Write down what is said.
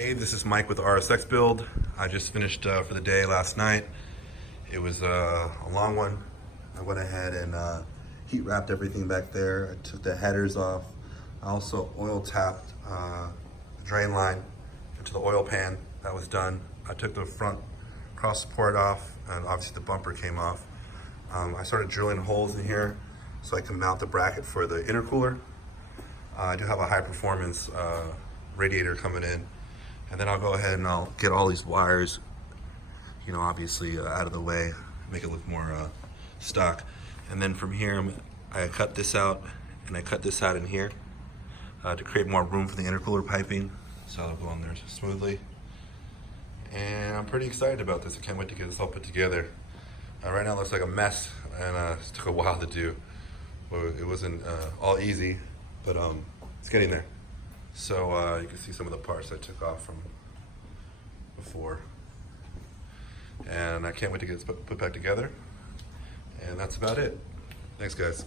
Hey, this is Mike with the RSX Build. I just finished for the day last night. It was a long one. I went ahead and heat wrapped everything back there. I took the headers off. I also oil tapped the drain line into the oil pan. That was done. I took the front cross support off, and obviously the bumper came off. I started drilling holes in here so I can mount the bracket for the intercooler. I do have a high performance radiator coming in. And then I'll go ahead and I'll get all these wires, you know, obviously out of the way, make it look more stock. And then from here, I cut this out and I cut this out in here to create more room for the intercooler piping. So it'll go in there smoothly. And I'm pretty excited about this. I can't wait to get this all put together. Right now it looks like a mess, and it took a while to do. It wasn't all easy, but it's getting there. So you can see some of the parts I took off from before. And I can't wait to get this put back together. And that's about it. Thanks, guys.